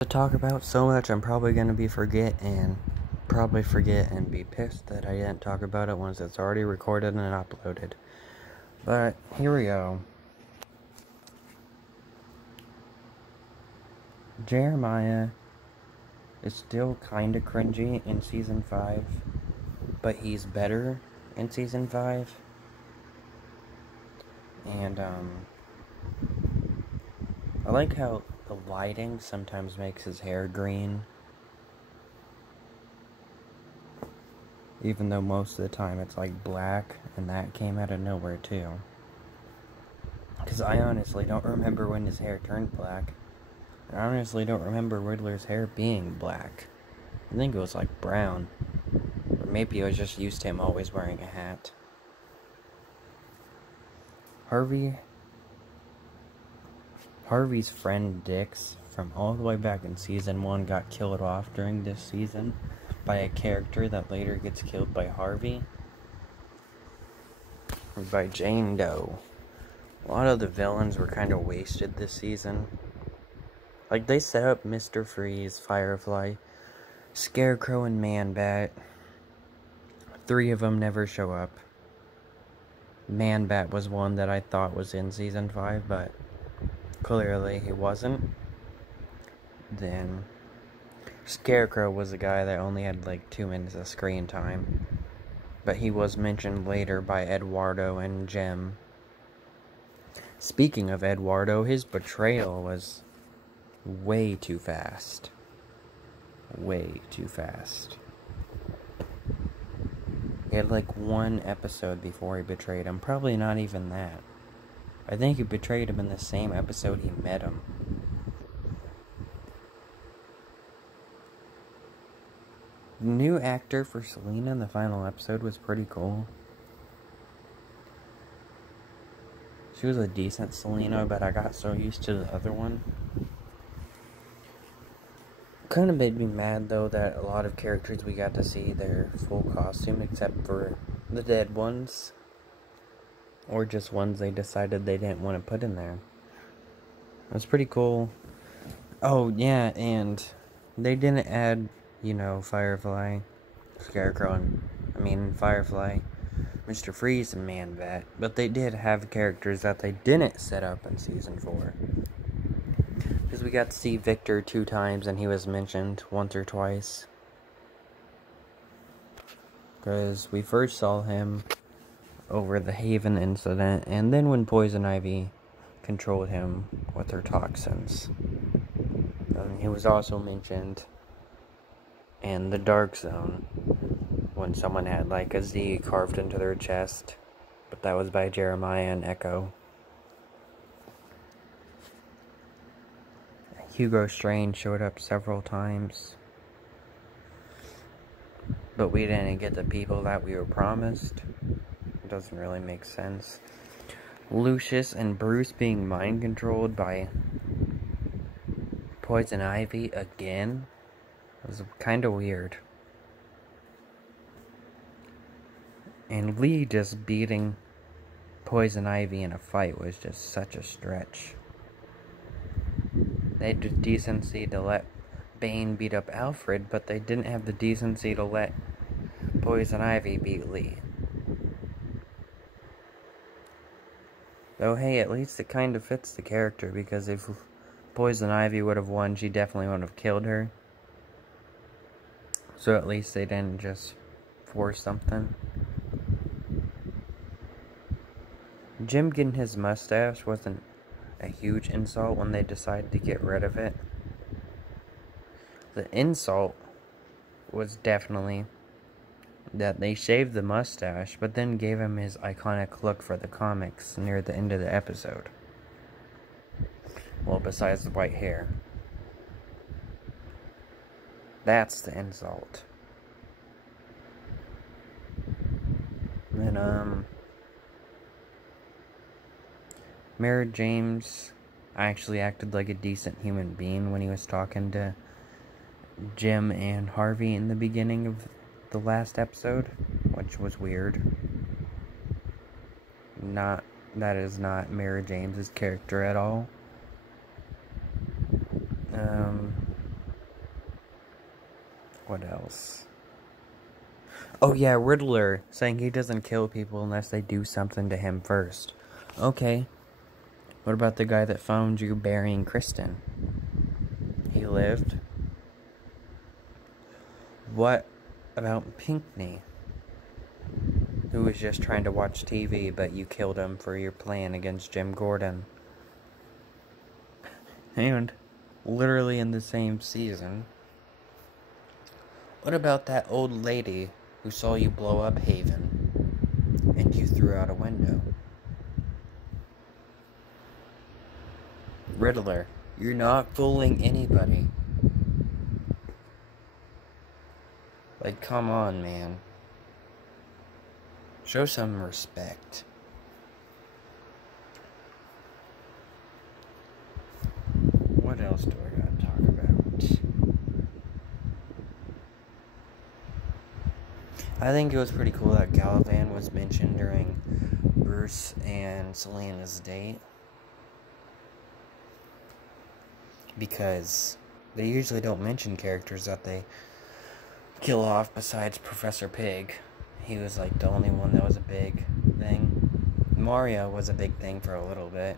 To talk about so much, I'm probably gonna forget and be pissed that I didn't talk about it once it's already recorded and uploaded. But here we go. Jeremiah is still kinda cringy in season 5, but he's better in season 5. And I like how the lighting sometimes makes his hair green, even though most of the time it's like black, and that came out of nowhere too. Because I honestly don't remember when his hair turned black. I honestly don't remember Riddler's hair being black. I think it was like brown. Or maybe I was just used to him always wearing a hat. Harvey's friend Dix, from all the way back in season 1, got killed off during this season by a character that later gets killed by Harvey. By Jane Doe. A lot of the villains were kind of wasted this season. Like, they set up Mr. Freeze, Firefly, Scarecrow, and Man-Bat. 3 of them never show up. Man-Bat was one that I thought was in season 5, but clearly he wasn't. Then Scarecrow was a guy that only had like 2 minutes of screen time, but he was mentioned later by Eduardo and Jem. Speaking of Eduardo, his betrayal was way too fast. Way too fast. He had like 1 episode before he betrayed him. Probably not even that. I think he betrayed him in the same episode he met him. The new actor for Selena in the final episode was pretty cool. She was a decent Selena, but I got so used to the other one. Kind of made me mad though that a lot of characters we got to see their full costume except for the dead ones. Or just ones they decided they didn't want to put in there. It was pretty cool. Oh yeah, and they didn't add, Firefly, Scarecrow, Firefly, Mr. Freeze, and Man-Bat. But they did have characters that they didn't set up in season 4. Because we got to see Victor 2 times, and he was mentioned once or twice. Because we first saw him over the Haven incident, and then when Poison Ivy controlled him with her toxins. And he was also mentioned in the Dark Zone, when someone had like a Z carved into their chest, but that was by Jeremiah and Echo. Hugo Strange showed up several times, but we didn't get the people that we were promised. It doesn't really make sense. Lucius and Bruce being mind controlled by Poison Ivy again was kind of weird. And Lee just beating Poison Ivy in a fight was just such a stretch. They had the decency to let Bane beat up Alfred, but they didn't have the decency to let Poison Ivy beat Lee. Though, hey, at least it kind of fits the character, because if Poison Ivy would have won, she definitely would have killed her. So at least they didn't just force something. Jim getting his mustache wasn't a huge insult when they decided to get rid of it. The insult was definitely that they shaved the mustache, but then gave him his iconic look for the comics near the end of the episode. Well, besides the white hair. That's the insult. And, Mary James actually acted like a decent human being when he was talking to Jim and Harvey in the beginning of the last episode, which was weird. That is not Mary James's character at all. What else? Oh yeah, Riddler saying he doesn't kill people unless they do something to him first. Okay. What about the guy that found you burying Kristen? He lived. What about Pinkney, who was just trying to watch TV, but you killed him for your plan against Jim Gordon? And literally in the same season, what about that old lady who saw you blow up Haven and you threw out a window? Riddler, you're not fooling anybody. Like, come on, man. Show some respect. What else do I gotta talk about? I think it was pretty cool that Gallivan was mentioned during Bruce and Selena's date. Because they usually don't mention characters that they kill off besides Professor Pig. He was like the only one that was a big thing. Mario was a big thing for a little bit.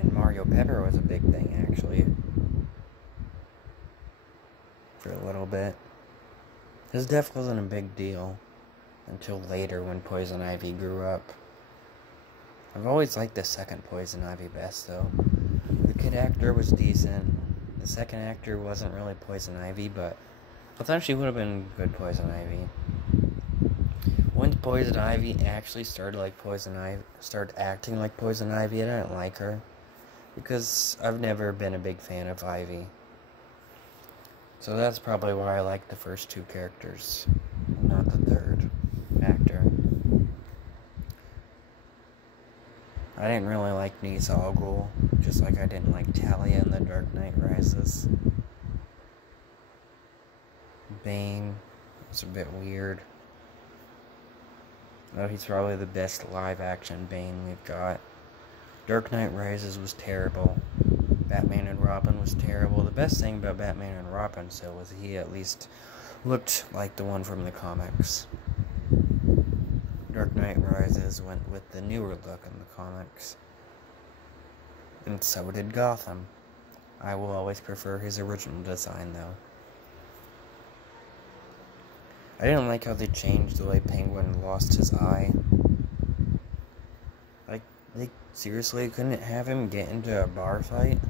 And Mario Pepper was a big thing, actually. For a little bit. His death wasn't a big deal until later when Poison Ivy grew up. I've always liked the second Poison Ivy best, though. The kid actor was decent. The second actor wasn't really Poison Ivy, but I thought she would have been good Poison Ivy. Once Poison Ivy actually started acting like Poison Ivy, I didn't like her. Because I've never been a big fan of Ivy. So that's probably why I like the first two characters, not the third actor. I didn't really like Nis Al Ghul, just like I didn't like Talia in The Dark Knight Rises. Bane was a bit weird. Though he's probably the best live-action Bane we've got. Dark Knight Rises was terrible. Batman and Robin was terrible. The best thing about Batman and Robin still was he at least looked like the one from the comics. Dark Knight Rises went with the newer look in the comics. And so did Gotham. I will always prefer his original design, though. I didn't like how they changed the way Penguin lost his eye. Like, they seriously couldn't have him get into a bar fight?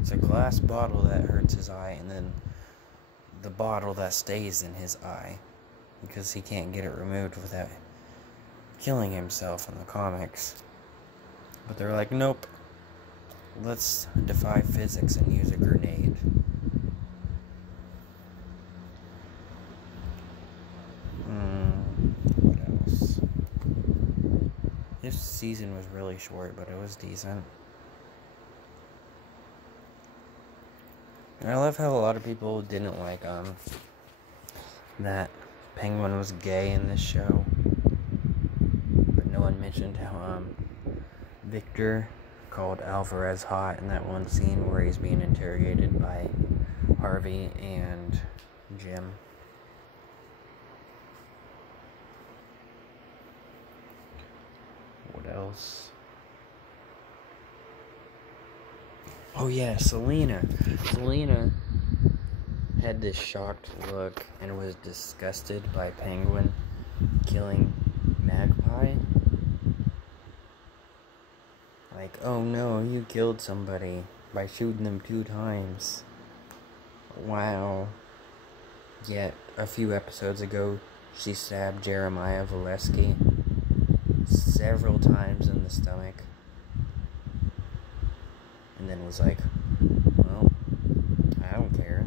It's a glass bottle that hurts his eye, and then the bottle that stays in his eye. Because he can't get it removed without killing himself in the comics. But they're like, nope. Let's defy physics and use a grenade. What else? This season was really short, but it was decent. And I love how a lot of people didn't like, that Penguin was gay in this show. But no one mentioned how, Victor called Alvarez hot in that one scene where he's being interrogated by Harvey and Jim. What else? Oh yeah, Selena. Selena had this shocked look and was disgusted by Penguin killing Magpie. Like, oh no, you killed somebody by shooting them 2 times. Wow. Yet, a few episodes ago, she stabbed Jeremiah Valesky several times in the stomach. And then was like, well, I don't care.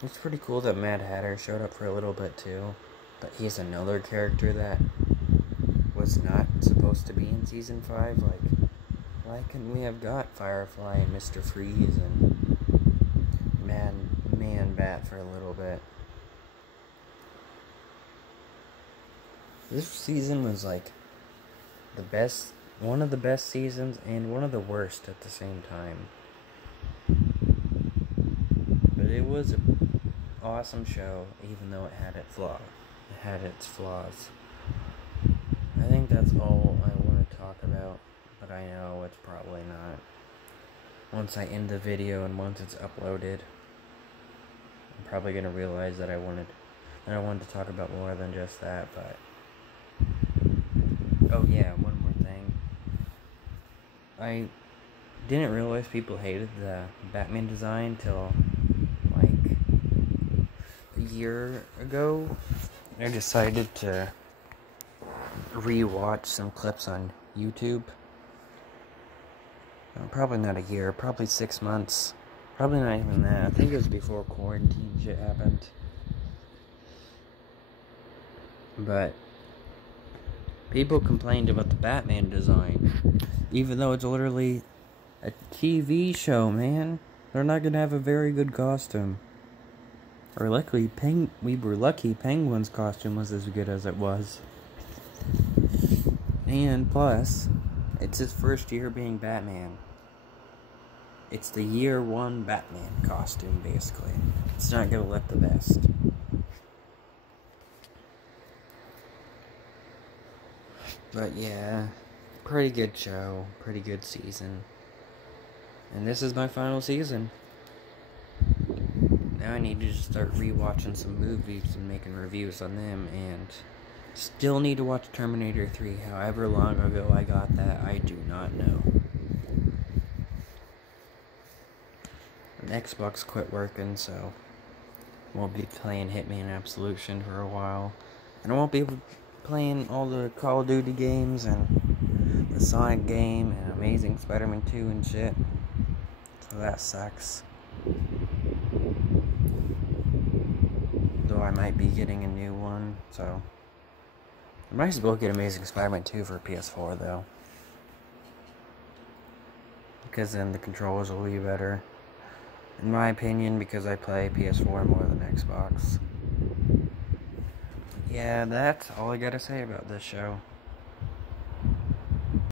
It's pretty cool that Mad Hatter showed up for a little bit too. But he's another character that was not supposed to be in Season 5. Like, why couldn't we have got Firefly and Mr. Freeze and Man Bat for a little bit? This season was like the best, one of the best seasons and one of the worst at the same time. But it was an awesome show, even though it had its flaws. I think that's all I want to talk about, but I know it's probably not. Once I end the video and once it's uploaded, I'm probably gonna realize that I wanted to talk about more than just that. But oh yeah, one more thing. I didn't realize people hated the Batman design till like a year ago. I decided to rewatch some clips on YouTube. Probably not a year, probably 6 months. Probably not even that. I think it was before quarantine shit happened. But people complained about the Batman design, even though it's literally a TV show, man. They're not gonna have a very good costume. Or luckily, we were lucky Penguin's costume was as good as it was. And plus, it's his first year being Batman. It's the year one Batman costume, basically. It's not gonna look the best. But yeah, pretty good show, pretty good season. And this is my final season. Now I need to just start rewatching some movies and making reviews on them, and still need to watch Terminator 3. However long ago I got that, I do not know. And Xbox quit working, so won't be playing Hitman Absolution for a while. And I won't be playing all the Call of Duty games and the Sonic game and Amazing Spider-Man 2 and shit. So that sucks. Though I might be getting a new one, so I might as well get Amazing Spider-Man 2 for PS4 though. Because then the controls will be better. In my opinion, because I play PS4 more than Xbox. Yeah, that's all I gotta say about this show.